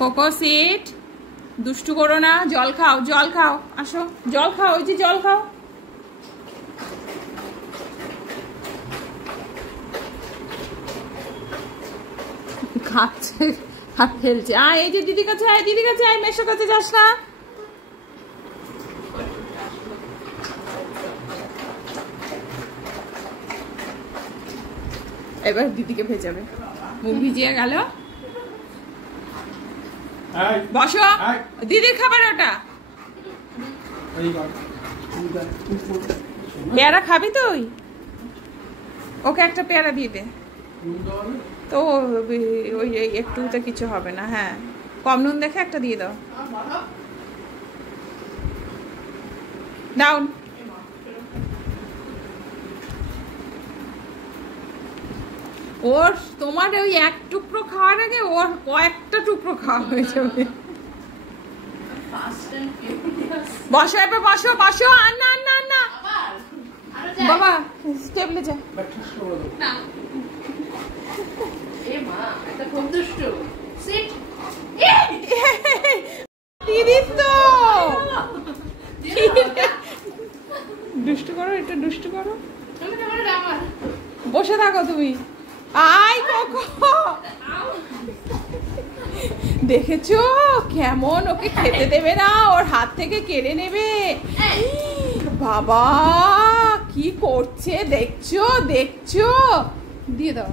Cocoa seat, দুষ্টু করো না, জল খাও, জল খাও, আসো জল খাও, ওই যে জল খাও। খাচ্ছে আর ফেলছে। এই যে দিদি কাছে আয়, দিদি কাছে আয়, মেশো কাছে যাস না। এবার দিদিকে ভেজাবে, মুখ ভিজিয়ে গেল। বসো, দিদির খাবার ওটা। পেয়ারা খাবি তুই? ওকে একটা পেয়ারা দিয়ে দে তো, ওই একটুতে কিছু হবে না। হ্যাঁ, কম নুন দেখে একটা দিয়ে দাও। ডাউন। ওর তোমার ওই এক টুকরো খাওয়ার আগে ওর কয়েকটা টুকরো খাওয়া হয়ে যাবে। বসো এবার, বসো বসো। আর না না না বাবা, টেবিলে যা। দুষ্টু করো, একটু দুষ্টু করো। বসে থাকো তুমি। আই কোকো, দেখেছো কেমন ওকে খেতে দেবে না, ওর হাত থেকে কেড়ে নেবে। বাবা কি করছে দেখছো, দেখছো, দিয়ে দাও।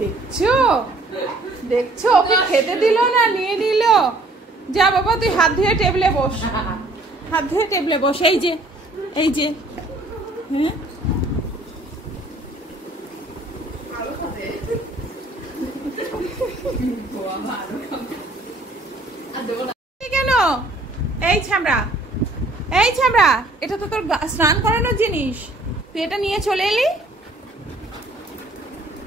দেখছো দেখছো, ওকে খেতে দিল না, নিয়ে নিল। যা বাবা তুই হাত ধুয়ে টেবিলে বস, হাত ধুয়ে টেবিলে বস। এই যে, এই যে, হ্যাঁ কেন? এই ছামড়া, এই ছামড়া, এটা তো তোর স্নান করানোর জিনিস, তুই এটা নিয়ে চলে এলি।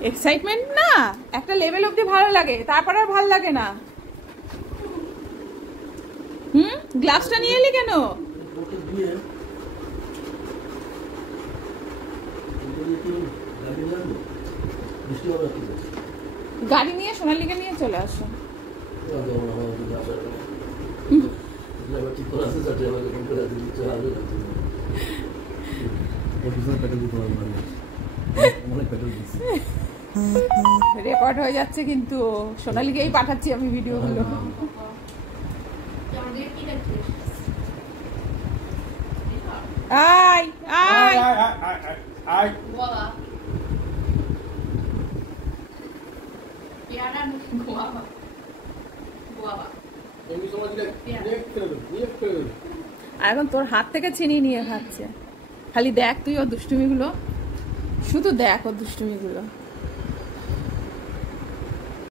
এক্সাইটমেন্ট না, একটা লেভেল অব্দি ভালো লাগে, তারপর আর ভালো লাগে না। গ্লাসটা নিয়ে এলি কেন? গাড়ি নিয়ে সোনালীকে নিয়ে চলে আসো। রেকর্ড হয়ে যাচ্ছে কিন্তু, সোনালীকেই পাঠাচ্ছি আমি ভিডিওগুলো। আয় আয় আয়, এখন তোর হাত থেকে ছিনিয়ে নিয়ে খাচ্ছে। খালি দেখ তুই ওর দুষ্টুমিগুলো, শুধু দেখ ওর দুষ্টুমিগুলো।